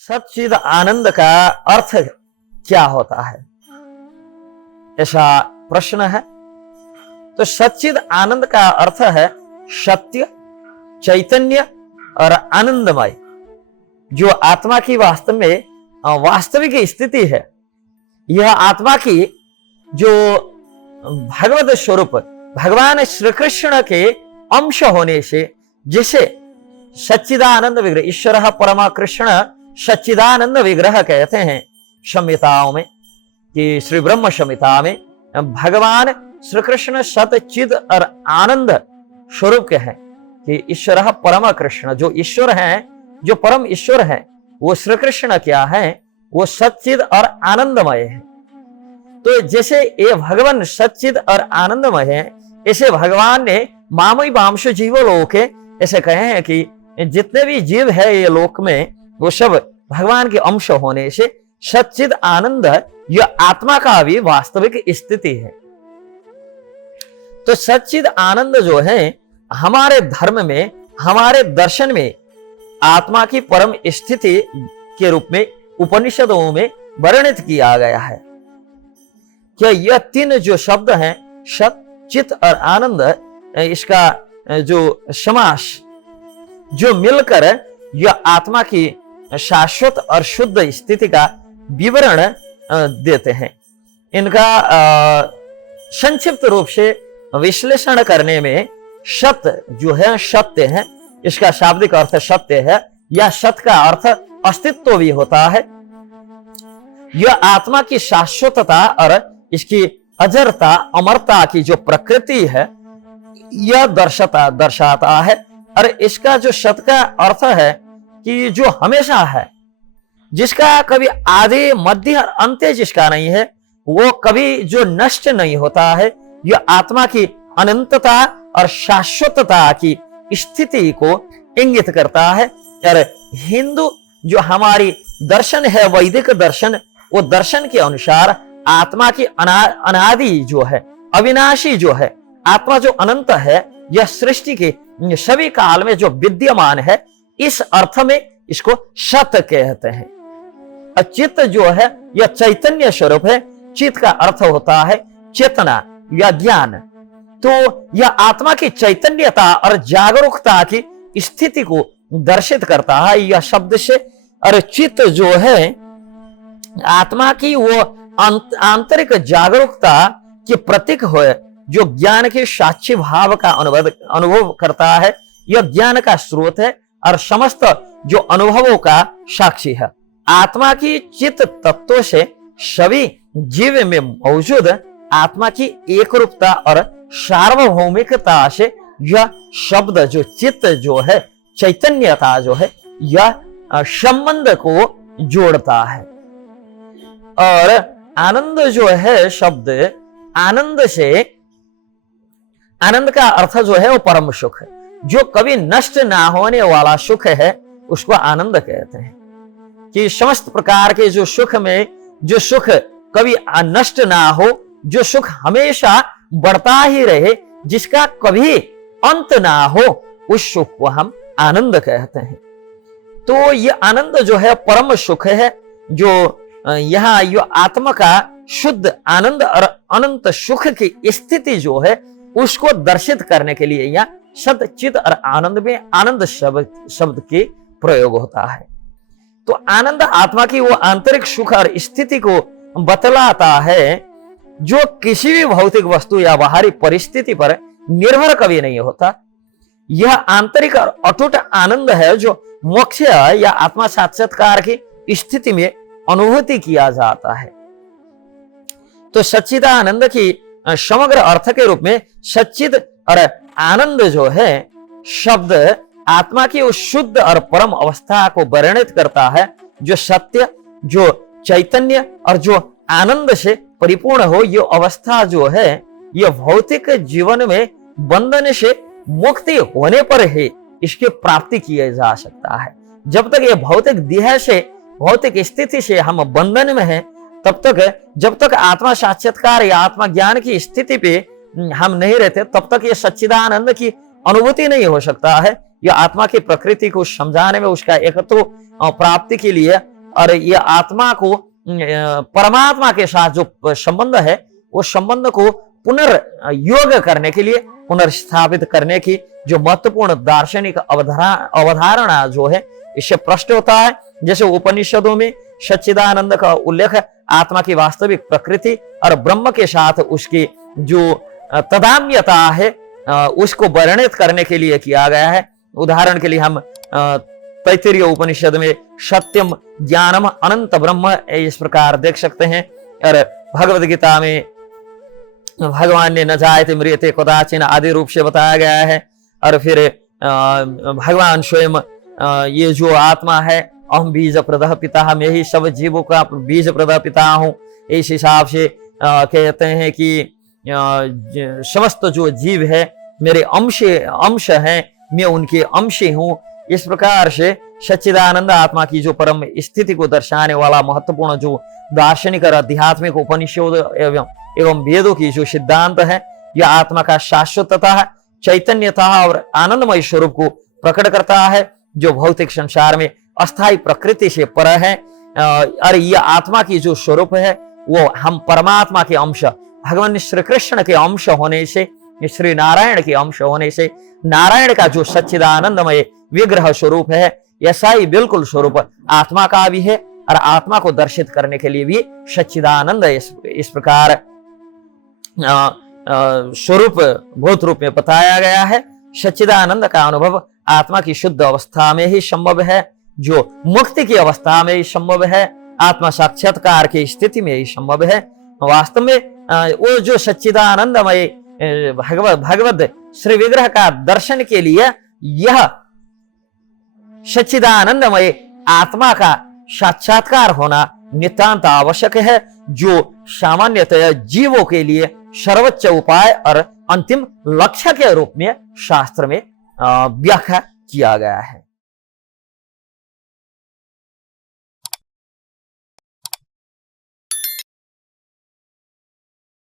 सच्चिद आनंद का अर्थ क्या होता है, ऐसा प्रश्न है। तो सच्चिद आनंद का अर्थ है सत्य, चैतन्य और आनंदमय, जो आत्मा की वास्तव में वास्तविक स्थिति है। यह आत्मा की जो भगवत स्वरूप भगवान श्री कृष्ण के अंश होने से, जिसे सच्चिदानंद विग्रह, ईश्वर परमा कृष्ण सच्चिदानंद विग्रह कहते हैं संहिताओं में, कि श्री ब्रह्म संहिता में भगवान श्री कृष्ण सतचिद और आनंद स्वरूप के हैं, कि ईश्वर परम कृष्ण, जो ईश्वर हैं, जो परम ईश्वर हैं, वो श्री कृष्ण क्या है, वो सच्चिद और आनंदमय है। तो जैसे ये भगवान सच्चिद और आनंदमय है, ऐसे भगवान ने मामई वांशु जीव लोक ऐसे कहे हैं कि जितने भी जीव है ये लोक में, वो सब भगवान के अंश होने से सच्चिद आनंद यह आत्मा का भी वास्तविक स्थिति है। तो सच्चिद आनंद जो है हमारे धर्म में, हमारे दर्शन में आत्मा की परम स्थिति के रूप में उपनिषदों में वर्णित किया गया है। क्या यह तीन जो शब्द हैं, सत, चित और आनंद, इसका जो समास जो मिलकर यह आत्मा की शाश्वत और शुद्ध स्थिति का विवरण देते हैं। इनका संक्षिप्त रूप से विश्लेषण करने में सत जो है सत्य है, इसका शाब्दिक अर्थ सत्य है, या सत का अर्थ अस्तित्व भी होता है। यह आत्मा की शाश्वतता और इसकी अजरता, अमरता की जो प्रकृति है, यह दर्शाता है। और इसका जो सत का अर्थ है कि जो हमेशा है, जिसका कभी आदि मध्य और अंत्य जिसका नहीं है, वो कभी जो नष्ट नहीं होता है, यह आत्मा की अनंतता और शाश्वतता की स्थिति को इंगित करता है। और हिंदू जो हमारी दर्शन है, वैदिक दर्शन, वो दर्शन के अनुसार आत्मा की अनादि जो है, अविनाशी जो है, आत्मा जो अनंत है, यह सृष्टि के सभी काल में जो विद्यमान है, इस अर्थ में इसको सत कहते हैं। चित्त जो है यह चैतन्य स्वरूप है। चित्त का अर्थ होता है चेतना या ज्ञान। तो यह आत्मा की चैतन्यता और जागरूकता की स्थिति को दर्शित करता है यह शब्द से। और चित्त जो है आत्मा की वो आंतरिक जागरूकता के प्रतीक हो, जो ज्ञान के साक्षी भाव का अनुभव करता है। यह ज्ञान का स्रोत है और समस्त जो अनुभवों का साक्षी है। आत्मा की चित्त तत्व से सभी जीव में मौजूद आत्मा की एक रूपता और सार्वभौमिकता से यह शब्द जो चित्त जो है, चैतन्यता जो है, यह संबंध को जोड़ता है। और आनंद जो है शब्द, आनंद से, आनंद का अर्थ जो है वो परम सुख है, जो कभी नष्ट ना होने वाला सुख है, उसको आनंद कहते हैं। कि समस्त प्रकार के जो सुख में जो सुख कभी नष्ट ना हो, जो सुख हमेशा बढ़ता ही रहे, जिसका कभी अंत ना हो, उस सुख को हम आनंद कहते हैं। तो ये आनंद जो है परम सुख है, जो यहाँ यो आत्मा का शुद्ध आनंद और अनंत सुख की स्थिति जो है, उसको दर्शित करने के लिए यहाँ सत, चित और आनंद में आनंद शब्द के प्रयोग होता है। तो आनंद आत्मा की वो आंतरिक सुख और स्थिति को बतलाता है, जो किसी भी भौतिक वस्तु या बाहरी परिस्थिति पर निर्भर कभी नहीं होता। यह आंतरिक और अटूट आनंद है, जो मोक्ष या आत्मा साक्षात्कार की स्थिति में अनुभूति किया जाता है। तो सच्चिदानंद की समग्र अर्थ के रूप में सच्चिद और आनंद जो है शब्द आत्मा की उस शुद्ध और परम अवस्था को वर्णित करता है, जो सत्य, जो चैतन्य और जो आनंद से परिपूर्ण हो। ये अवस्था जो है, ये भौतिक जीवन में बंधन से मुक्ति होने पर ही इसकी प्राप्ति किया जा सकता है। जब तक ये भौतिक देह से, भौतिक स्थिति से हम बंधन में हैं, तब तक, जब तक आत्मा साक्षात्कार या आत्मा ज्ञान की स्थिति पे हम नहीं रहते, तब तक ये सच्चिदानंद की अनुभूति नहीं हो सकता है। यह आत्मा की प्रकृति को समझाने में, उसका एकत्व प्राप्ति के लिए और ये आत्मा को परमात्मा के साथ जो संबंध है, वो संबंध को पुनर्योग करने के लिए, पुनर्स्थापित करने की जो महत्वपूर्ण दार्शनिक अवधारणा जो है, इससे प्रश्न होता है। जैसे उपनिषदों में सच्चिदानंद का उल्लेख आत्मा की वास्तविक प्रकृति और ब्रह्म के साथ उसकी जो तदाम्यता है उसको वर्णित करने के लिए किया गया है। उदाहरण के लिए हम तैत्तिरीय उपनिषद में सत्यम ज्ञानम अनंत ब्रह्म इस प्रकार देख सकते हैं। और भगवद गीता में भगवान ने न जायते म्रियते कदाचिन आदि रूप से बताया गया है। और फिर भगवान स्वयं ये जो आत्मा है, अहम बीज प्रदः पिता, मैं ही सब जीवों का बीज प्रदः पिता हूँ, इस हिसाब से कहते हैं कि समस्त जो जीव है मेरे अंश हैं, मैं उनके अंश हूँ। इस प्रकार से सच्चिदानंद आत्मा की जो परम स्थिति को दर्शाने वाला महत्वपूर्ण जो दार्शनिक और आध्यात्मिक उपनिषद एवं वेदों की जो सिद्धांत है, यह आत्मा का शाश्वतता, चैतन्यता और आनंदमय स्वरूप को प्रकट करता है, जो भौतिक संसार में अस्थायी प्रकृति से पर है। और यह आत्मा की जो स्वरूप है वो हम परमात्मा के अंश, भगवान श्री कृष्ण के अंश होने से, श्री नारायण के अंश होने से, नारायण का जो सच्चिदानंदमय विग्रह स्वरूप है, ऐसा ही बिल्कुल स्वरूप आत्मा का भी है। और आत्मा को दर्शित करने के लिए भी सच्चिदानंद इस प्रकार स्वरूप भूत रूप में बताया गया है। सच्चिदानंद का अनुभव आत्मा की शुद्ध अवस्था में ही संभव है, जो मुक्ति की अवस्था में ही संभव है, आत्मा साक्षात्कार की स्थिति में ही संभव है। वास्तव में वो जो सच्चिदानंदमय भगवद श्री विग्रह का दर्शन के लिए यह सच्चिदानंदमय आत्मा का साक्षात्कार होना नितांत आवश्यक है, जो सामान्यतः जीवों के लिए सर्वोच्च उपाय और अंतिम लक्ष्य के रूप में शास्त्र में व्याख्या किया गया है।